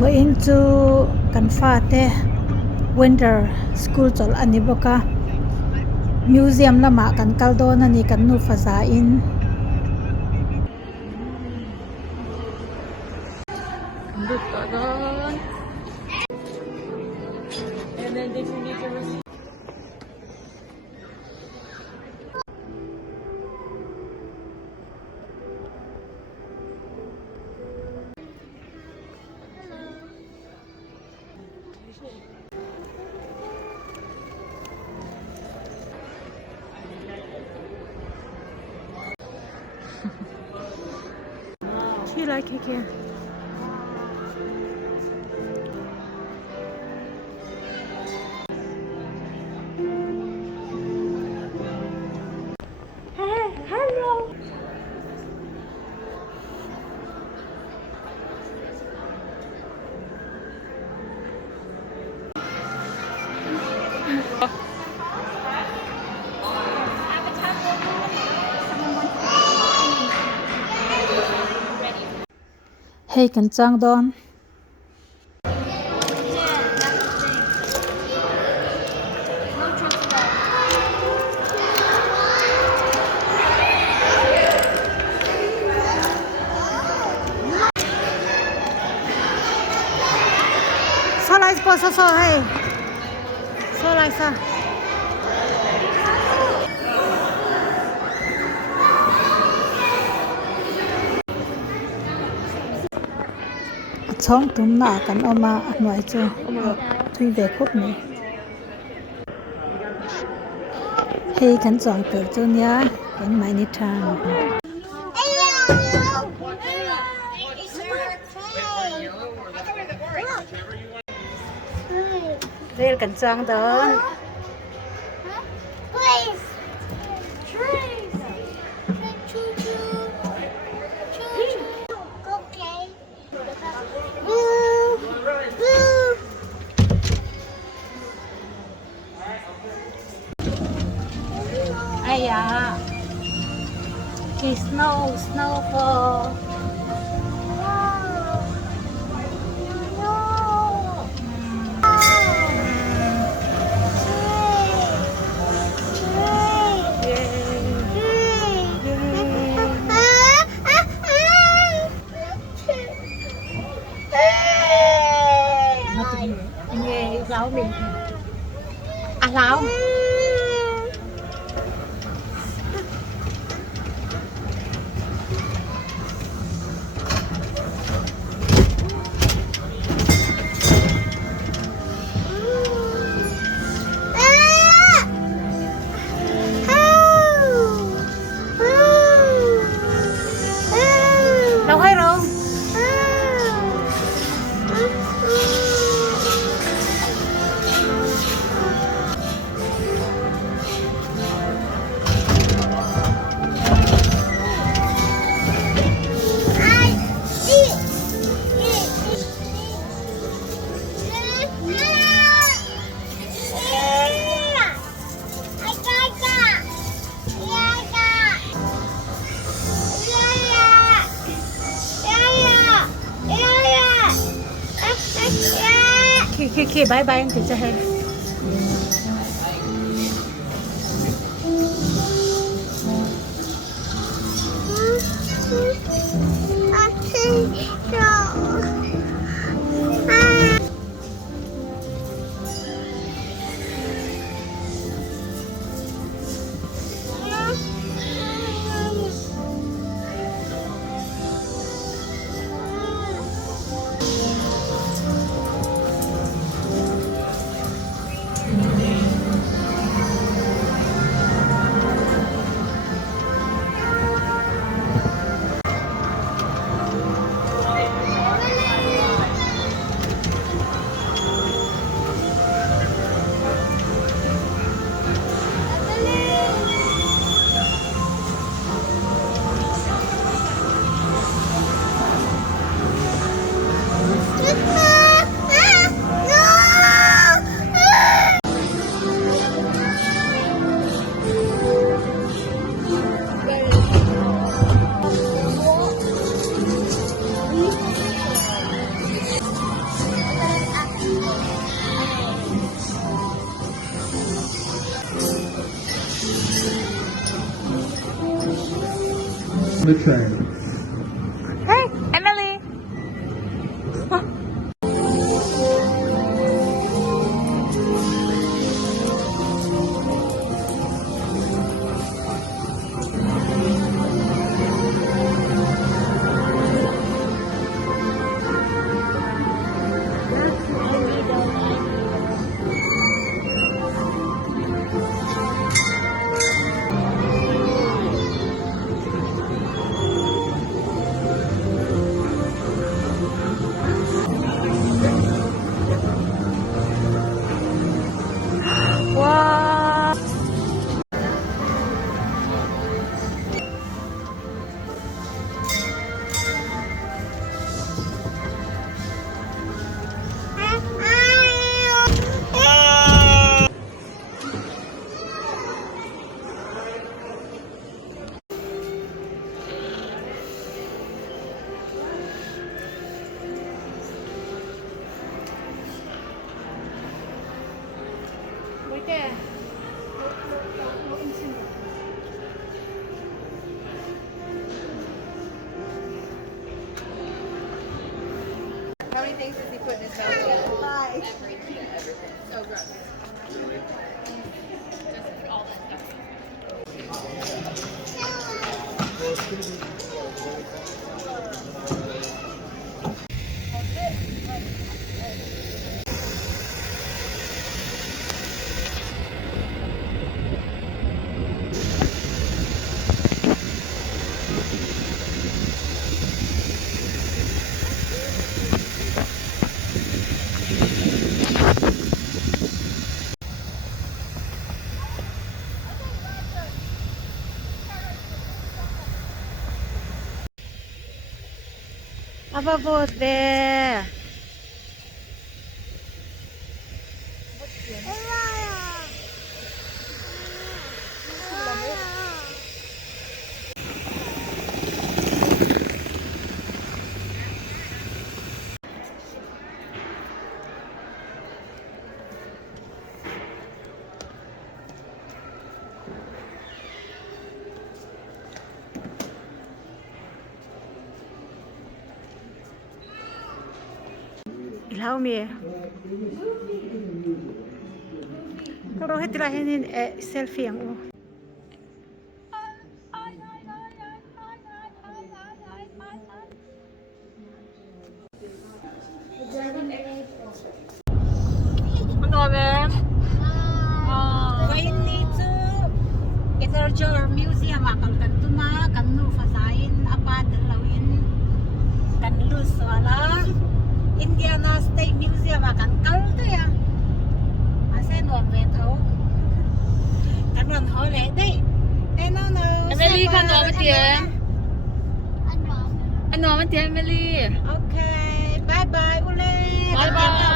Wa in chu kan fa te winter school chol ani boka museum lama kan kal don ani kan nu faza in Look at that. And then did you need to receive? She like it here. Hello. Hey kan chang don so lai po so hey so lai sa chong tum na kan oma noi chu thui ve khop ni hey kan chong ter chu nya kan mai ni thang rel kan chang don ai à cái snowfall nghe lão mình à lão đâu hay rồi khi bye bye anh thì cho hay the train. Hey, Emily. Wow. How many things does he put in his mouth? Bye. Everything. So gross. Just put all that stuff. About there. Ilhau mi. Kalau hati lahirin selfie yang Ano ba? Kain nito. Ito museum akan kantuna kanu fasain apa dalawin kanlus wala Indiana State Museum akan kalto ya. Asa no beto. Kanon hole dai. No. Emily, kan du med det? Ano med det, Emily? Okay, bye bye ulit. Bye bye.